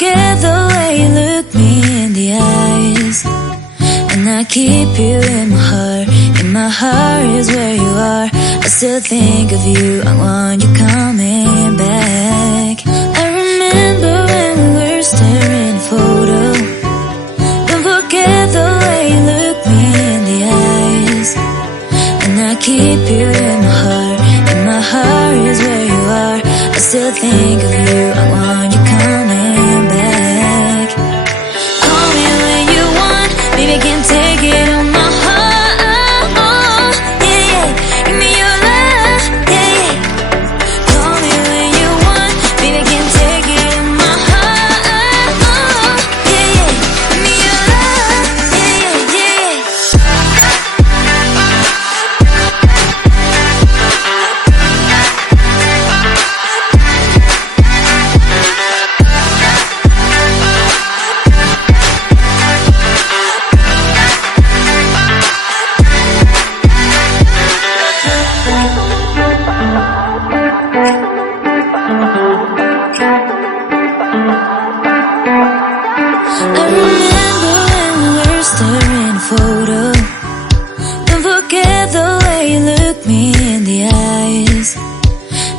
forget the way you look me in the eyes. And I keep you in my heart. In my heart is where you are. I still think of you, I want you coming back. I remember when we were staring at a photo. Don't forget the way you look me in the eyes. And I keep you in my heart. In my heart is where you are. I still think of you, I want you coming back. Call me when you want, baby, I can't take it on my heart. Yeah, yeah, give me your love, yeah, yeah. Call me when you want, baby, I can't take it on my heart. Yeah, yeah, give me your love, yeah, yeah, yeah. I remember when we were staring at a photo. Don't forget the way you look me in the eyes.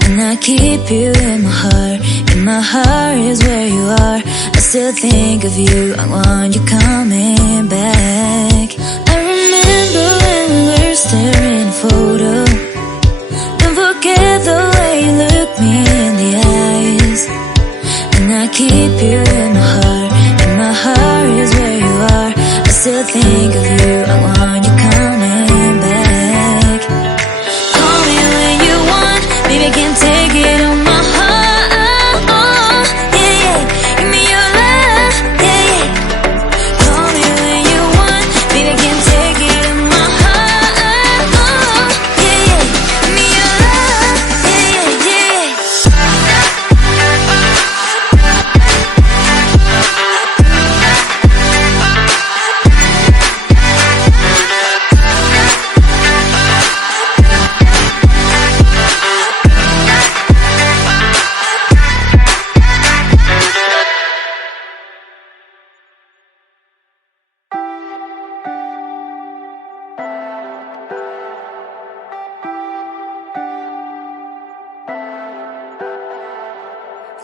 And I keep you in my heart. In my heart is where you are. I still think of you, I want you coming back. I remember when we were staring at a photo. Don't forget the way you look me in the eyes. And I keep you in my heart. In my heart is where you are. I still think of you, I want you coming back. Call me when you want, baby, I can't take it on my heart. Yeah, yeah, give me your love, yeah, yeah. Call me when you want, baby, I can't take it on my heart. Yeah, yeah, give me your love, yeah, yeah, yeah.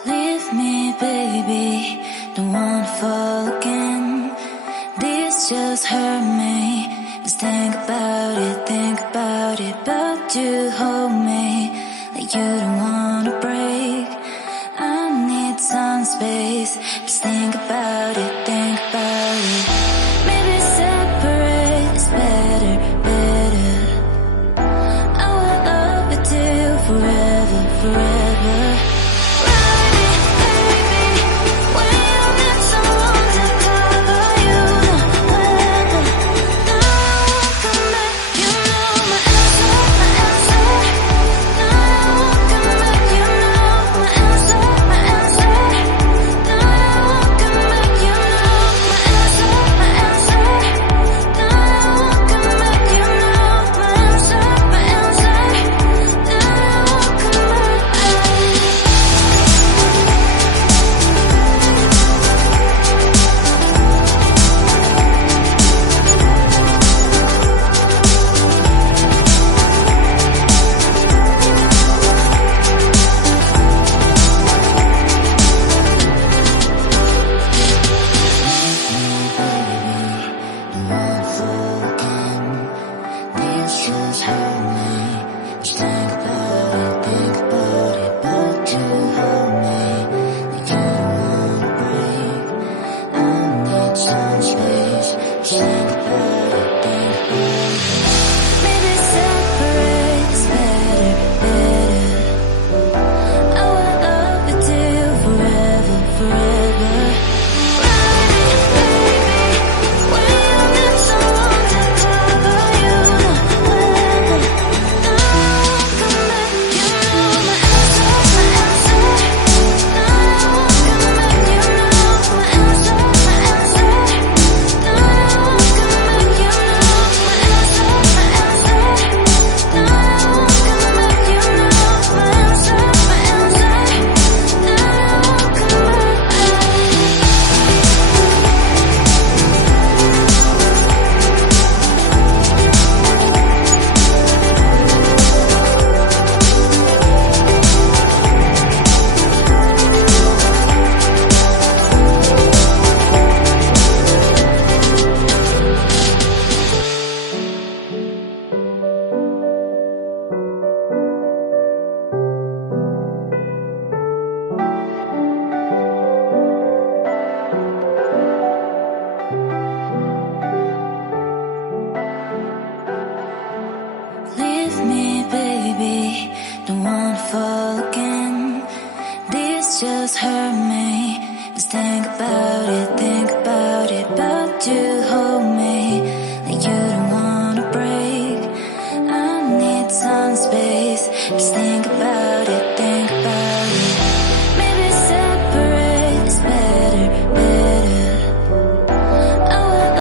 Leave me, baby, don't wanna fall again. This just hurt me. Just think about it, but you hold me like you don't wanna break. I need some space. Just think about it, maybe separate is better, better. I will love you till forever, forever. Come back. about it, about you, hold me.